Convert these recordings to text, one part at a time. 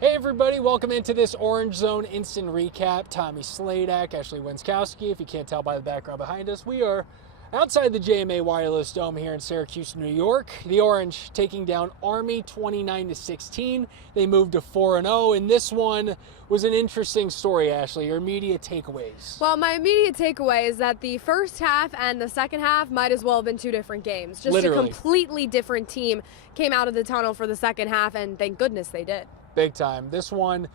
Hey everybody, welcome into this Orange Zone Instant Recap. Tommy Sladek, Ashley Wenskoski. If you can't tell by the background behind us, we are outside the JMA Wireless Dome here in Syracuse, New York. The Orange taking down Army 29-16. They moved to 4-0, and this one was an interesting story, Ashley. Your immediate takeaways. Well, my immediate takeaway is that the first half and the second half might as well have been two different games. Just Literally. A completely different team came out of the tunnel for the second half, and thank goodness they did. Big time. This one,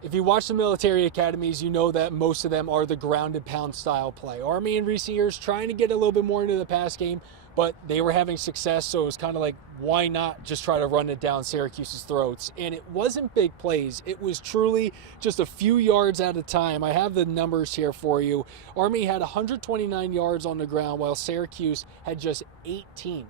if you watch the military academies, you know that most of them are the ground and pound style play. Army in recent years trying to get a little bit more into the pass game, but they were having success, so it was kind of like, why not just try to run it down Syracuse's throats? And it wasn't big plays. It was truly just a few yards at a time. I have the numbers here for you. Army had 129 yards on the ground, while Syracuse had just 18.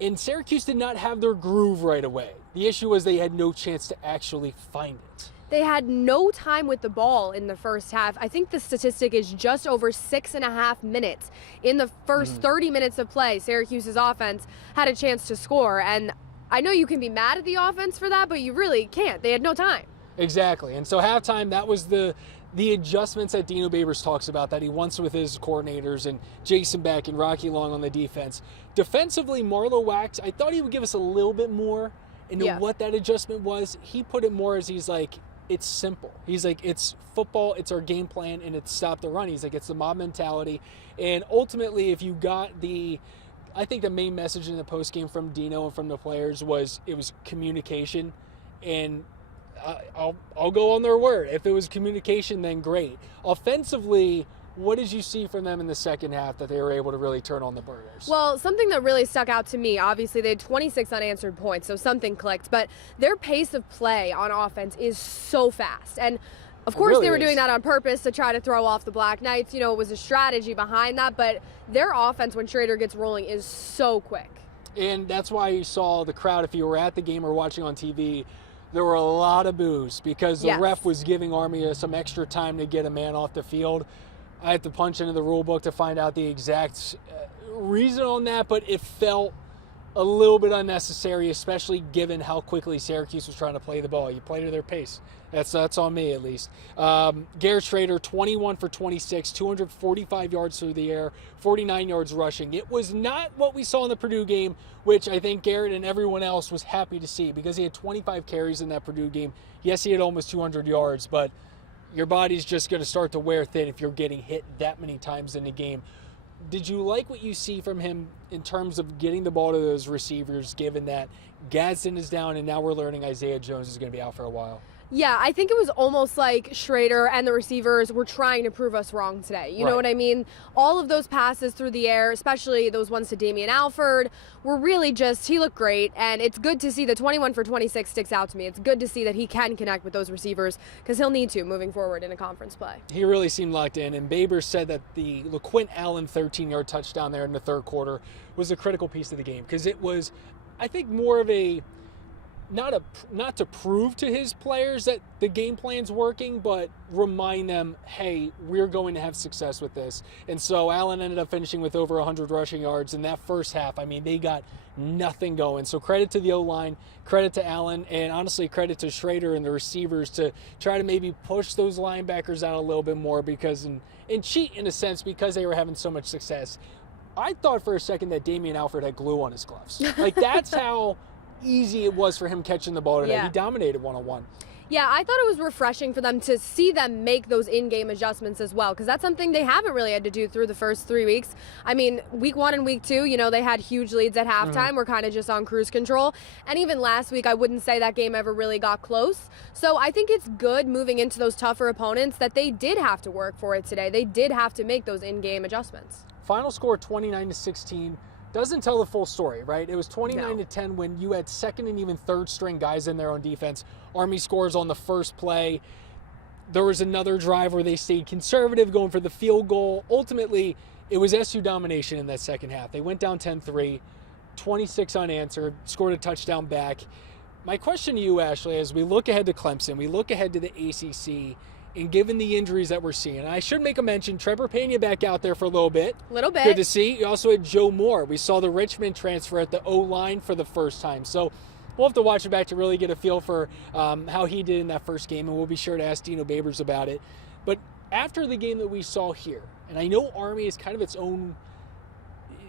And Syracuse did not have their groove right away. The issue was they had no chance to actually find it. They had no time with the ball in the first half. I think the statistic is just over 6.5 minutes. In the first 30 minutes of play, Syracuse's offense had a chance to score. And I know you can be mad at the offense for that, but you really can't. They had no time. Exactly. And so halftime, that was the adjustments that Dino Babers talks about that he wants with his coordinators and Jason Beck and Rocky Long on the defense. Defensively, Marlo Wax, I thought he would give us a little bit more into what that adjustment was. He put it more as he's like, it's simple. He's like, it's football, it's our game plan, and it's stop the run. He's like, it's the mob mentality. And ultimately, if you got I think the main message in the postgame from Dino and from the players was it was communication. And I'll go on their word. If it was communication, then great. Offensively, what did you see from them in the second half that they were able to really turn on the burners? Well, something that really stuck out to me, obviously they had 26 unanswered points, so something clicked, but their pace of play on offense is so fast. And of course really they were is. doing that on purpose to try to throw off the Black Knights. You know, it was a strategy behind that, but their offense when Schrader gets rolling is so quick. And that's why you saw the crowd, if you were at the game or watching on TV, there were a lot of boos because the ref was giving Army some extra time to get a man off the field. I had to punch into the rule book to find out the exact reason on that, but it felt a little bit unnecessary, especially given how quickly Syracuse was trying to play the ball. You played at their pace. That's on me, at least. Garrett Schrader, 21 for 26, 245 yards through the air, 49 yards rushing. It was not what we saw in the Purdue game, which I think Garrett and everyone else was happy to see because he had 25 carries in that Purdue game. Yes, he had almost 200 yards, but your body's just going to start to wear thin if you're getting hit that many times in the game. Did you like what you see from him in terms of getting the ball to those receivers, given that Gadsden is down and now we're learning Isaiah Jones is going to be out for a while? Yeah, I think it was almost like Schrader and the receivers were trying to prove us wrong today. You know what I mean? All of those passes through the air, especially those ones to Damian Alford, were really just, he looked great. And it's good to see the 21 for 26 sticks out to me. It's good to see that he can connect with those receivers because he'll need to moving forward in a conference play. He really seemed locked in. And Babers said that the LaQuint Allen 13-yard touchdown there in the third quarter was a critical piece of the game because it was, I think, more of a, not to prove to his players that the game plan's working, but remind them, hey, we're going to have success with this. And so Allen ended up finishing with over 100 rushing yards in that first half. I mean, they got nothing going. So credit to the O-line, credit to Allen, and honestly credit to Schrader and the receivers to try to maybe push those linebackers out a little bit more because and cheat in a sense because they were having so much success. I thought for a second that Damian Alford had glue on his gloves. Like, that's how easy it was for him catching the ball today. He dominated one-on-one. Yeah, I thought it was refreshing for them to see them make those in-game adjustments as well, because that's something they haven't really had to do through the first 3 weeks. I mean, week 1 and week 2, you know, they had huge leads at halftime. We're kind of just on cruise control. And even last week, I wouldn't say that game ever really got close. So I think it's good moving into those tougher opponents that they did have to work for it today. They did have to make those in-game adjustments. Final score 29-16. Doesn't tell the full story, right? It was 29-10 when you had second and even third string guys in there on defense. Army scores on the first play. There was another drive where they stayed conservative, going for the field goal. Ultimately, it was SU domination in that second half. They went down 10-3, 26 unanswered, scored a touchdown back. My question to you, Ashley, as we look ahead to Clemson, we look ahead to the ACC, and given the injuries that we're seeing, and I should make a mention, Trevor Pena back out there for a little bit. Good to see. You also had Joe Moore. We saw the Richmond transfer at the O-line for the first time. So we'll have to watch it back to really get a feel for how he did in that first game, and we'll be sure to ask Dino Babers about it. But after the game that we saw here, and I know Army is kind of its own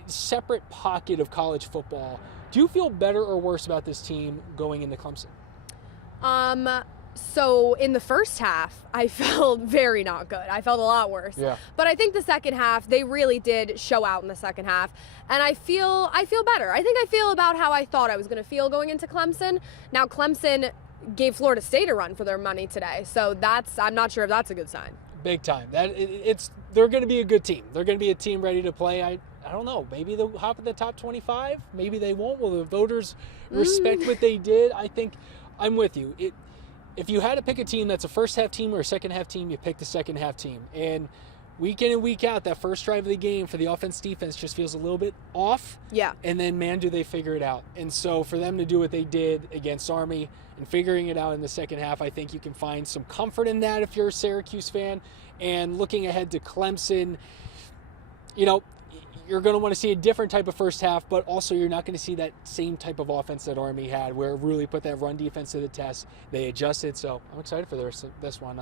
separate pocket of college football, do you feel better or worse about this team going into Clemson? So in the first half, I felt very not good. I felt a lot worse. Yeah. But I think the second half, they really did show out in the second half. And I feel better. I think I feel about how I thought I was going to feel going into Clemson. Now, Clemson gave Florida State a run for their money today. So I'm not sure if that's a good sign. Big time. They're going to be a good team. They're going to be a team ready to play. I don't know. Maybe they'll hop in the top 25. Maybe they won't. Will the voters respect what they did? I think I'm with you. If you had to pick a team that's a first half team or a second half team, you pick the second half team. And week in and week out, that first drive of the game for the offense defense just feels a little bit off. Yeah. And then, man, do they figure it out. And so for them to do what they did against Army and figuring it out in the second half, I think you can find some comfort in that if you're a Syracuse fan. And looking ahead to Clemson, you're going to want to see a different type of first half, but also you're not going to see that same type of offense that Army had where it really put that run defense to the test. They adjusted, so I'm excited for this one.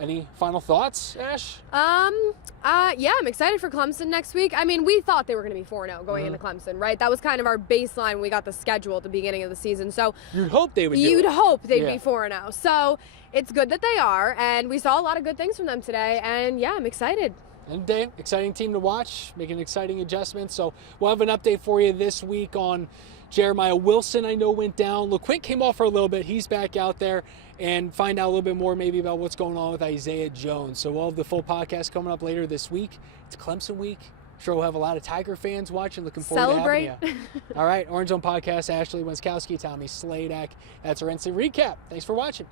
Any final thoughts, Ash? Yeah, I'm excited for Clemson next week. I mean, we thought they were going to be 4-0 going into Clemson, right? That was kind of our baseline when we got the schedule at the beginning of the season. So you'd hope they would. You'd hope they'd be 4-0. So it's good that they are, and we saw a lot of good things from them today. And yeah, I'm excited. And Dave, exciting team to watch, making exciting adjustments. So we'll have an update for you this week on Jeremiah Wilson, I know, went down. LeQuint came off for a little bit. He's back out there, and find out a little bit more maybe about what's going on with Isaiah Jones. So we'll have the full podcast coming up later this week. It's Clemson week. I'm sure we'll have a lot of Tiger fans watching. Looking forward to having you. All right, Orange Zone Podcast, Ashley Wenskoski, Tommy Sladek. That's our instant recap. Thanks for watching.